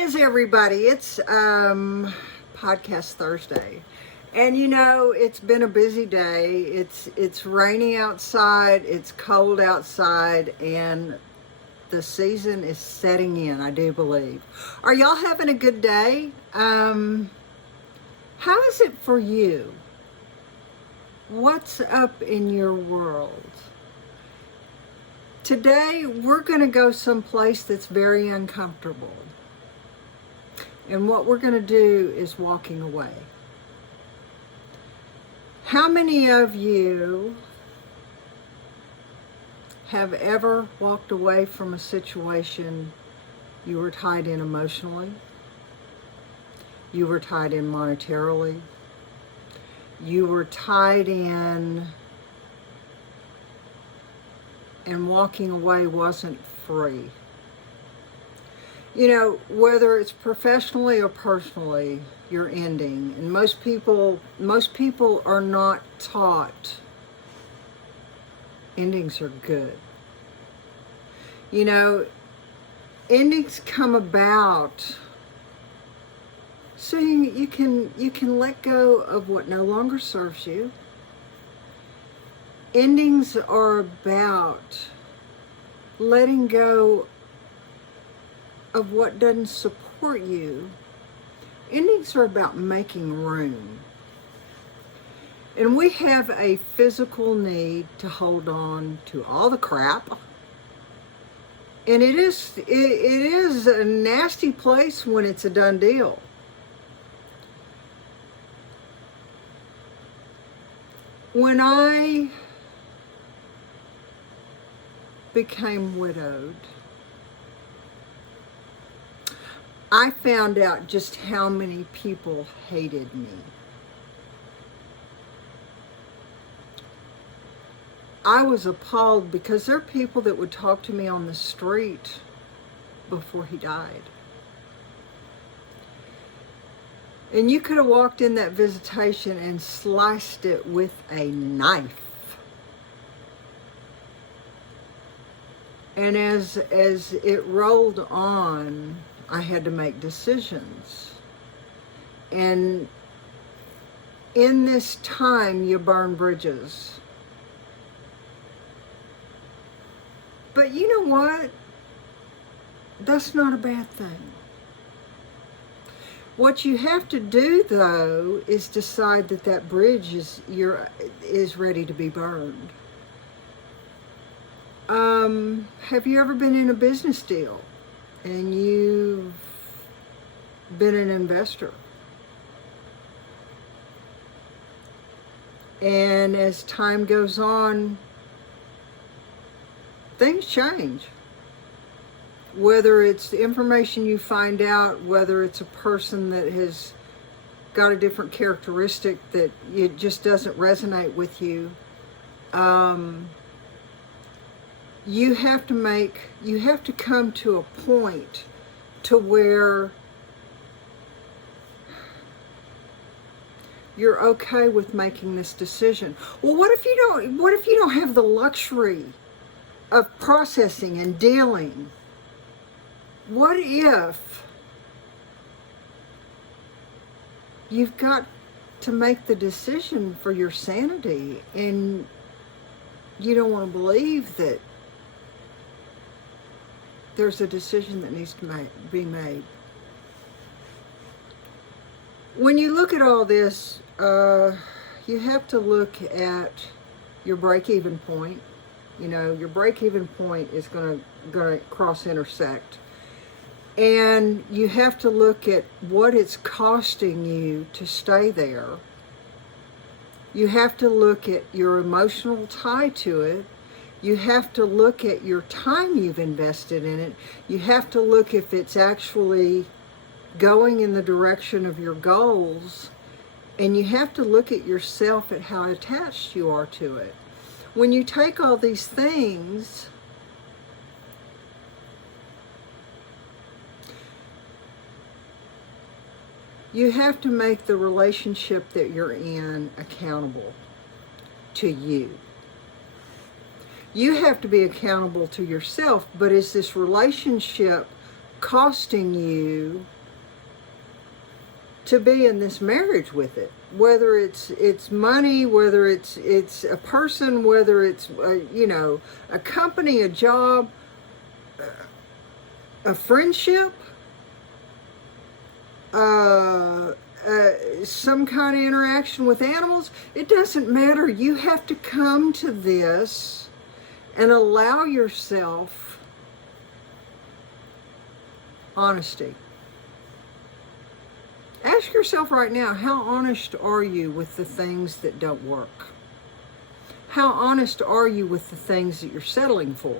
is everybody? It's podcast Thursday. And it's been a busy day. It's raining outside, it's cold outside, and the season is setting in, I do believe. Are y'all having a good day? How is it for you? What's up in your world? Today, we're going to go someplace that's very uncomfortable. And what we're going to do is walking away. How many of you have ever walked away from a situation you were tied in emotionally? You were tied in monetarily? You were tied in, and walking away wasn't free. Whether it's professionally or personally, you're ending. And most people are not taught endings are good. Endings come about so you can let go of what no longer serves you. Endings are about letting go of what doesn't support you. Endings are about making room. And we have a physical need to hold on to all the crap. And it is a nasty place when it's a done deal. When I became widowed, I found out just how many people hated me. I was appalled because there are people that would talk to me on the street before he died. And you could have walked in that visitation and sliced it with a knife. And as it rolled on, I had to make decisions. And in this time, you burn bridges. But you know what? That's not a bad thing. What you have to do, though, is decide that bridge is ready to be burned. Have you ever been in a business deal and you've been an investor? And as time goes on, things change. Whether it's the information you find out, whether it's a person that has got a different characteristic that it just doesn't resonate with you, you have to come to a point to where you're okay with making this decision. Well, what if you don't have the luxury of processing and dealing? What if you've got to make the decision for your sanity and you don't want to believe that there's a decision that needs to be made? When you look at all this, you have to look at your break-even point. Your break-even point is going to cross-intersect. And you have to look at what it's costing you to stay there. You have to look at your emotional tie to it. You have to look at your time you've invested in it. You have to look if it's actually going in the direction of your goals. And you have to look at yourself at how attached you are to it. When you take all these things, you have to make the relationship that you're in accountable to you. You have to be accountable to yourself, but is this relationship costing you to be in this marriage with it? Whether it's money, whether it's a person, whether it's a company, a job, a friendship, some kind of interaction with animals. It doesn't matter. You have to come to this and allow yourself honesty. Ask yourself right now, how honest are you with the things that don't work? How honest are you with the things that you're settling for?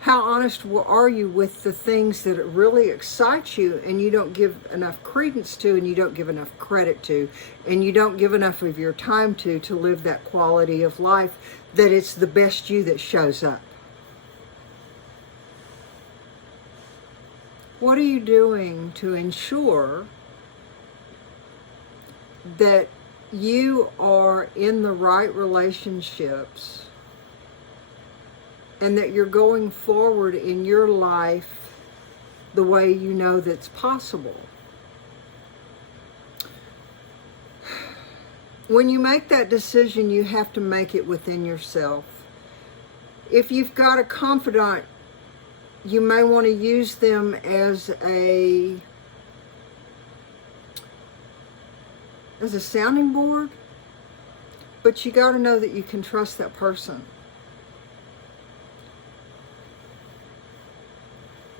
How honest are you with the things that really excite you and you don't give enough credence to, and you don't give enough credit to, and you don't give enough of your time to live that quality of life that it's the best you that shows up? What are you doing to ensure that you are in the right relationships and that you're going forward in your life the way you know that's possible? When you make that decision, you have to make it within yourself. If you've got a confidant, you may want to use them as a sounding board, but you got to know that you can trust that person.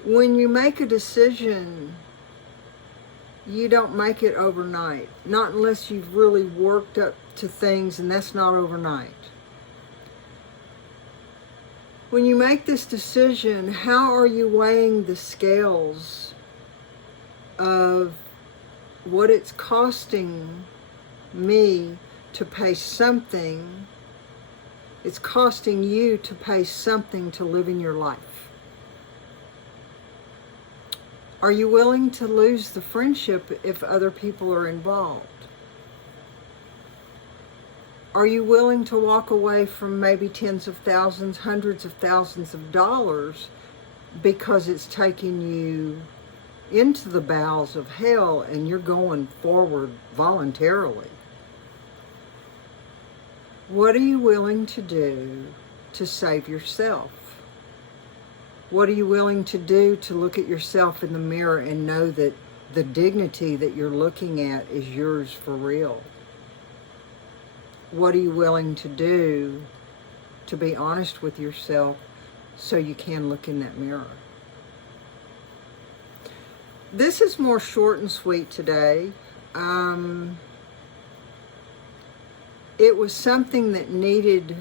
When you make a decision, you don't make it overnight. Not unless you've really worked up to things, and that's not overnight. When you make this decision, how are you weighing the scales of what it's costing me to pay something? It's costing you to pay something to live in your life. Are you willing to lose the friendship if other people are involved? Are you willing to walk away from maybe tens of thousands, hundreds of thousands of dollars because it's taking you into the bowels of hell and you're going forward voluntarily? What are you willing to do to save yourself? What are you willing to do to look at yourself in the mirror and know that the dignity that you're looking at is yours for real? What are you willing to do to be honest with yourself so you can look in that mirror? This is more short and sweet today. It was something that needed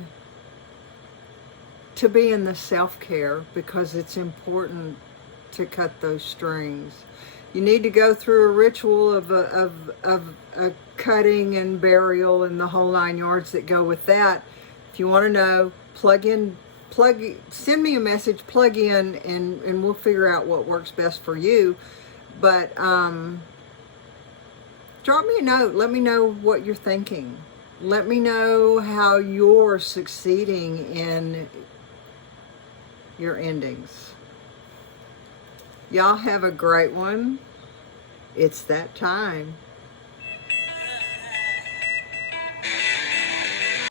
to be in the self-care because it's important to cut those strings. You need to go through a ritual of a cutting and burial and the whole 9 yards that go with that. If you want to know, send me a message, plug in, and we'll figure out what works best for you. But drop me a note. Let me know what you're thinking. Let me know how you're succeeding in your endings. Y'all have a great one. It's that time.